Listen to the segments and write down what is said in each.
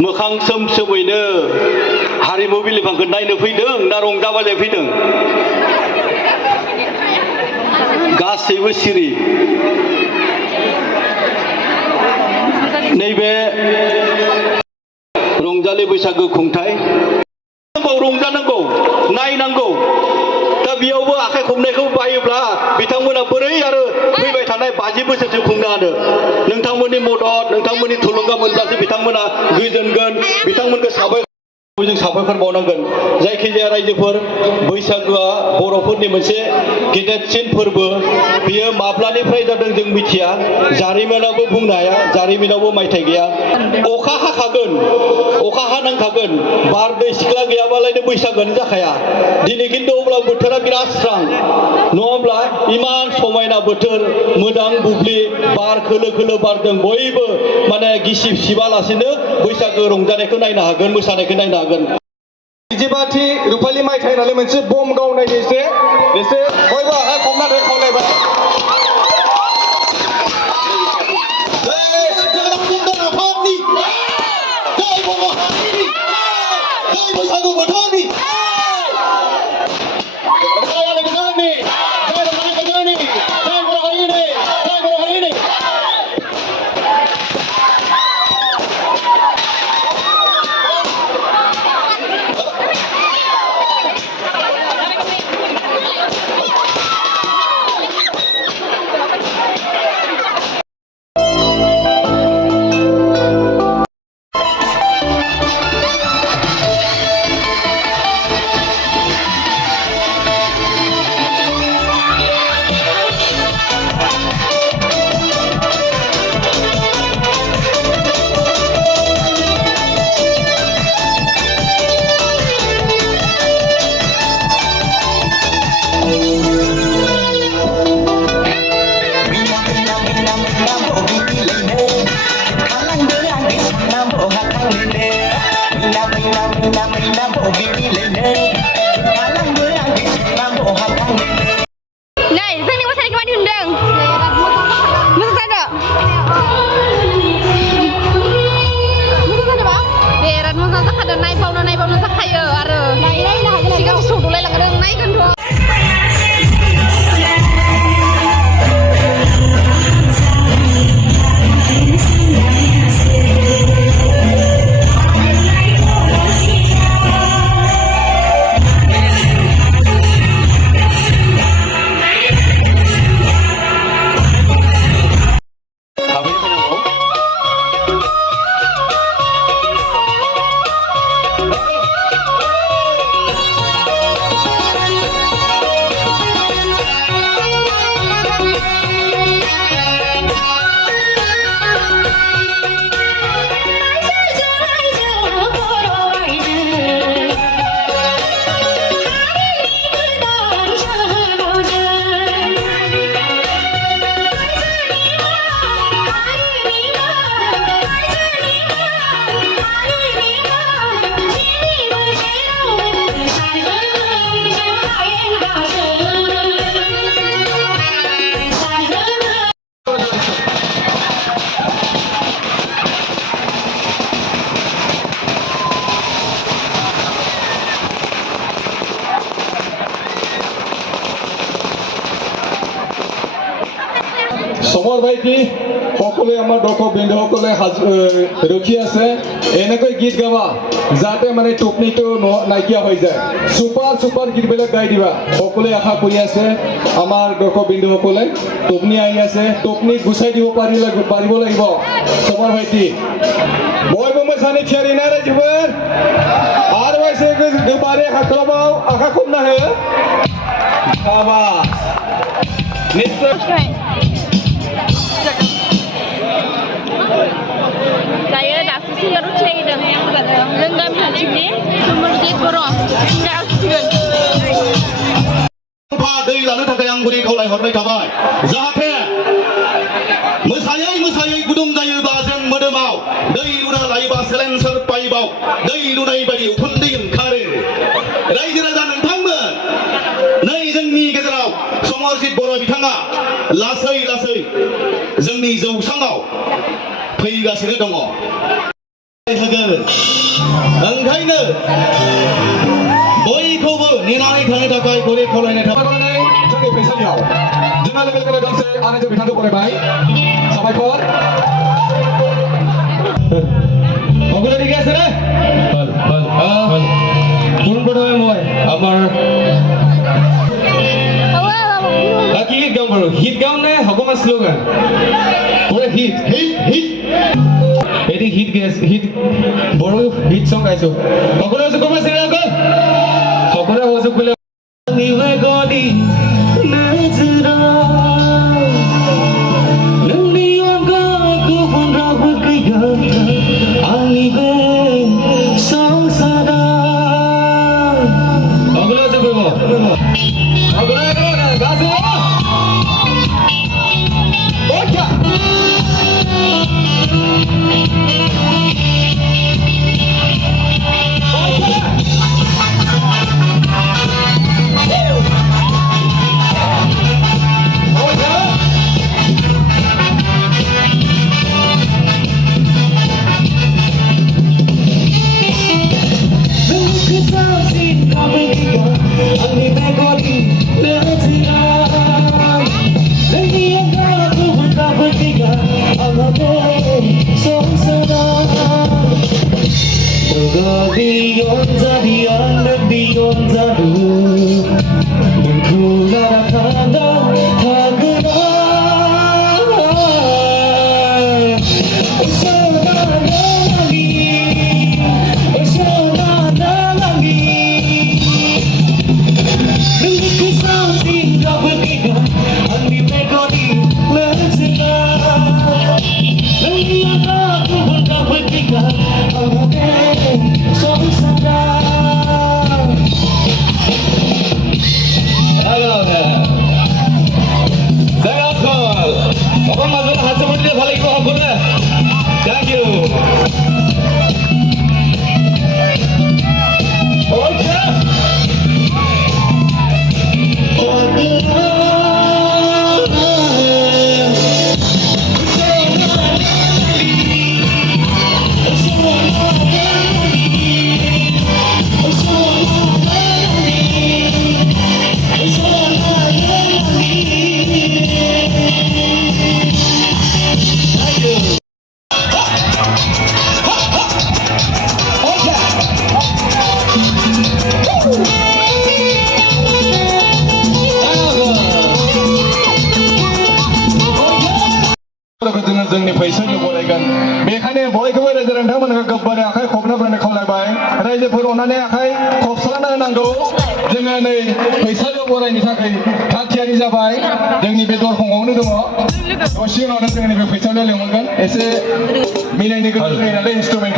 मोखां सोम सोमैनो हारिमु बिलिफांखौ नायनो फैदों ना रंजा बाजाय फैदों? गासैबो सिरि। नैबे रंजालि बैसागो खुंथाय रंजानांगौ नायनांगौ। दा बेयावबो आखाइ खबनायखौ बायोब्ला बिथांमोना बोरै आरो फैबाय थानाय 50 बोसोरसो खुंनो हानो? नोंथांमोननि मदद नोंथांमोननि थुलुंगा मोनब्लासो बिथांमोना गोजोनगोन। बिथांमोनखौ जों साबायखर बावनांगोन। जायखिजाया रायजोफोर, बैसागोआ बर'फोरनि मोनसे गेदेरसिन फोरबो। बियो माब्लानिफ्राय जादों जों मिथिया, जारिमिनावबो बुंनो हाया, जारिमिनावबो मायथाइ गैया। अखा हाखागोन, अखा हानांखागोन, बारदै सिख्ला गैयाबालायनो बैसागोआनो जाखाया। दिनै खिन्थु अब्ला बोथोरा बिराद स्रां, नङाब्ला इमान समायना बोथोर, मोजां बुब्लि, बार खोलो खोलो बारदों। बयबो माने गिसिब सिबालासिनो बैसागो रंजानायखौ नायनो हागोन, मोसानायखौ नायनो हागोन। जिबाथि रुपालि मायथाइ नालाय मोनसे बम गावनायनि एसे बयबो आखाइ खबनानै खावलायबाय। बैसागु बोथोरनि Này, जोंनि मोसानायखौ मादि मोनदों? मोजां जादों? मोजां जादों बा? बिराद मोजां जाखादों, नायबावनो जाखायो आरो सिगां सौदलायलांदों, नायगोनथ'। সমর ভাইটি সকলে আমাৰ দৰ্শক বৃন্দসকলে ৰখি আছে এনেকৈ গীত গাবা যাতে মানে টোপনিটো নাইকিয়া হৈ যায়। সুপাৰ গীতবিলাক গাই দিবা, সকলোৱে আশা কৰি আছে। আমাৰ দৰ্শক বৃন্দসকলে টোপনি আহি আছে, টোপনি গুচাই দিব পাৰিব লাগিব। সমর ভাইটি বয়বो मोसानो थियारि ना रायजोफोर? आरो एसे गोबारै हाख्राबाव आखा खबना हो। साबास निश्चय Saya dah susun rutin dengan lengan hati kemudian korang dah susun. दै लानो थाखाय आं गुरै खावलायहरनाय थाबाय जाहाथे मोसायै गुदुं जायोबा जों मोदोमाव दै लुना लायोबा सेलेन्सार पाइपआव दै लुनाय बायदि उखुन्दै ओंखारो। रायजो राजा नोंथांमोन, नै जोंनि गेजेराव समरजित बर' बिथाङा लासै जोंनि जौसाङाव फैगासिनो दङ। होगोन ओंखायनो बयखौबो नेनानै थानो थाखाय गुरै खावलायनाय थाबाय जोंनि फैसालियाव जोंना लोगो लोगो गांसे आरो जों बिथांखौ बरायबाय साबायखर সকলে ঠিক আছে রে কোন প্রথমে মই আমার কি গীত গাম বাৰু হিট গাম নে হকমা শ্লোগান পুরো হিট হিট হিট এটি হিট গেছ হিট বড় হিট সং গাইছো সকলে আছে কমা শ্রী অকল সকলে আছে বলে নিবে গদি নজরা ননি অঙ্গা গুবন রাব গয়া আনিবে সংসারা সকলে আছে কইব সকলে আছে গাছে ওটা जोंनि फैसाखौ बरायगोन बेखायनो बयखौबो रायजो नोंथांमोनखौ गोबारै आखाइ खबनानै खावलायबाय रायजोफोर अननानै आखाइ खबस्राना होनांगौ जोङो नै फैसाखौ बरायनो थाखाय थाग थियारि जाबाय जोंनि बे दरखंआवनो दङ दसे उनावनो जोङो नैबे फैसाखौ लिंहरगोन एसे मिलायनो गोनां जायो नालाय इन्सट्रुमेन्ट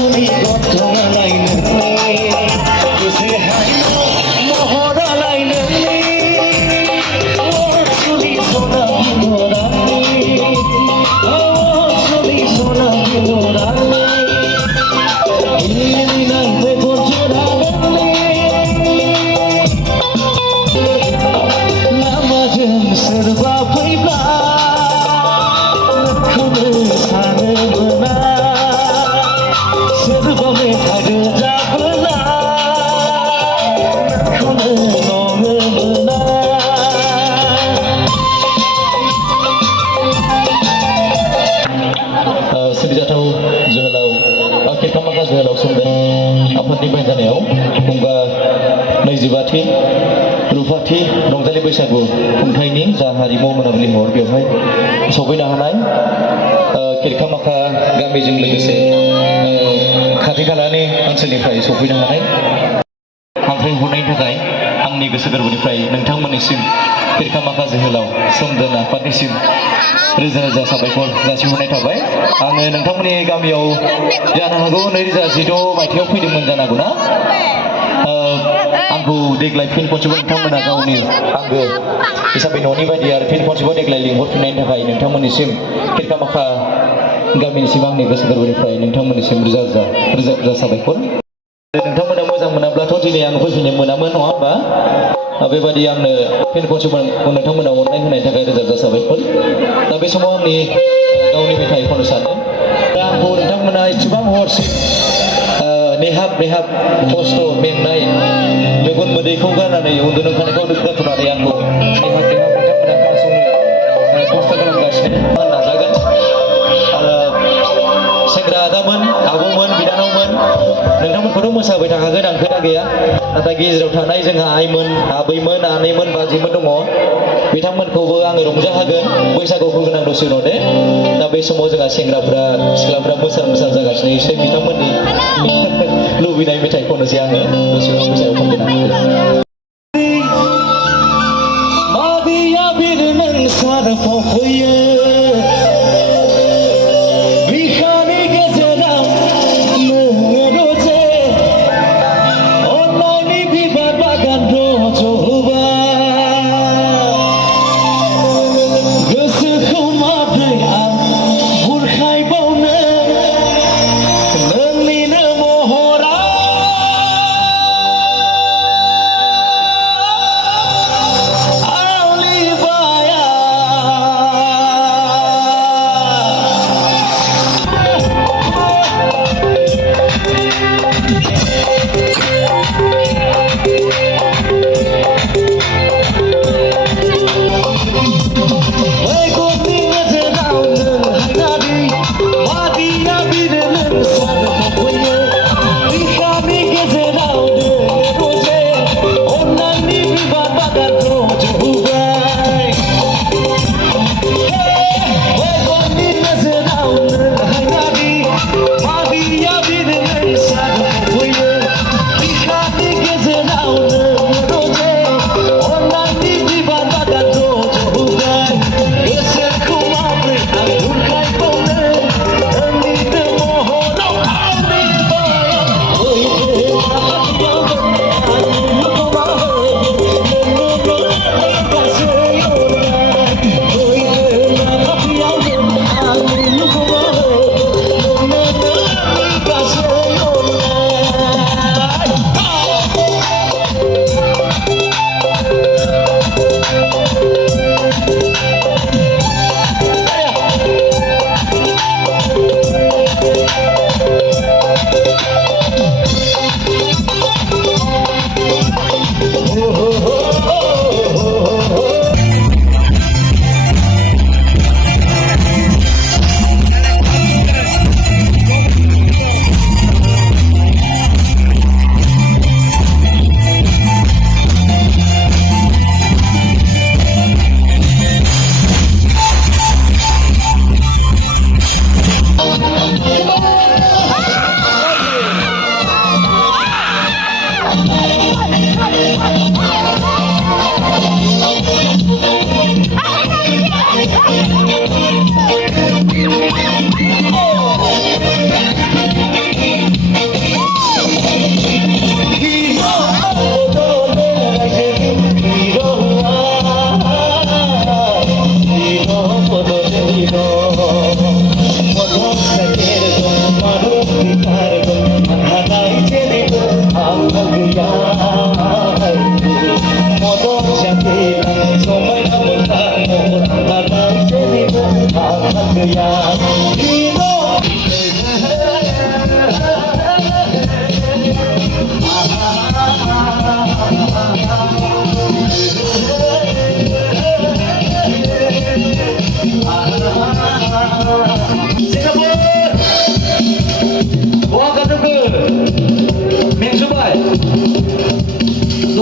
सुनि गथ'आलाय नोंनि गोसो हारिमु महरालाय नोंनि सुनि सना बिहरानि सुनि सना बिहरानि इनि नांबे गथ'रा नोंनि लामाजों सोरबा फैब्ला नोंखौनो सानो मोना सोरबा मेथाइ रोजाबोला नोंखौनो न'नो मोना सिबिजाथाव जोहोलाव खेरखामाखा जोहोलाव सोमदोन आफादनि बानजायनायाव गंगा 25थि रुफाथि रंजालि बैसागु खुंथायनि जा हारिमु मोनाबिलि हर बेवहाय सफैनो हानाय खेरखामाखा गामिजों लोगोसे खाथि खालानि ओनसोलनिफ्राय सफैनो हानाय हांख्राय हरनायनि थाखाय आंनि गोसो गोरबोनिफ्राय नोंथांमोननिसिम खेरखामाखा जोहोलाव सोमदोन आफादनिसिम रोजा रोजा साबायखर जासिहरनाय थाबाय आङो नोंथांमोननि गामियाव जानो हागौ 2016 मायथाइयाव फैदोंमोन जानो हागौ ना आंखौ देग्लाय फिन खनसेबो नोंथांमोना गावनि आंगो हिसाबै न'नि बायदि आरो फिन खनसेबो देग्लाय लिंहरफिननायनि थाखाय नोंथांमोननिसिम खेरखामाखा गामिनिसिम आंनि गोसो गोरबोनिफ्राय नोंथांमोननिसिम रोजा रोजा साबायखर नोंथांमोना मोजां मोनाब्लाथ' दिनै आं फैफिननो मोनामोन नङा होमबा बेबायदि आंनो फिन खनसेबो नोंथांमोना अननाय होनायनि थाखाय रोजा रोजा साबायखर दा बे समाव आंनि गावनि मेथाइ खननो सानो दा आंखौ नोंथांमोना एसेबां हरसिम नेहाब नेहाब खस्थ' मेंनाय मेगन मोदैखौ गारनानै उन्दुनो ओंखारनायखौ दोनथ'नानै आंखौ नेहाब नेहाब नोंथांमोना खोनासंनो खस्थ' खालामगासिनो आं नाजागोन सेंग्रा आदामोन आब'मोन बिनानावमोन नोंथांमोनखौथ' मोसाबाय थाखागोन आं खोथा गैया नाथाय गेजेराव थानाय जोंहा आइमोन आबैमोन आनैमोन बाजैमोन दङ बिथांमोनखौबो आङो रंजाहोगोन बैसागु फैगोन आं दसे उनाव दे दा बे समाव जोंहा सेंग्राफ्रा सिख्लाफ्रा मोसानो जागासिनो एसे बिथांमोननि लुबैनाय मेथाइ खननोसै आङो दसे उनाव बैसागु फैगोन मादिया बिरनो सार फैयो बिखानि गेजेराव नोङो रजे अननायनि बिबार बागान रज'बा गोसोखौ माब्रै आं बुरखायबावनो नोंनिनो महरा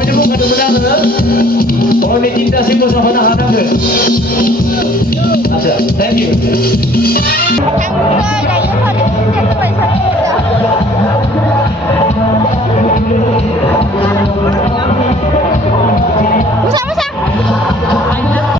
दहायनो बुंखादोंमोन आङो हरनि 3टासिम मोसाफानो हानांगोन आच्छा थेंक इउ थांनोसै दायो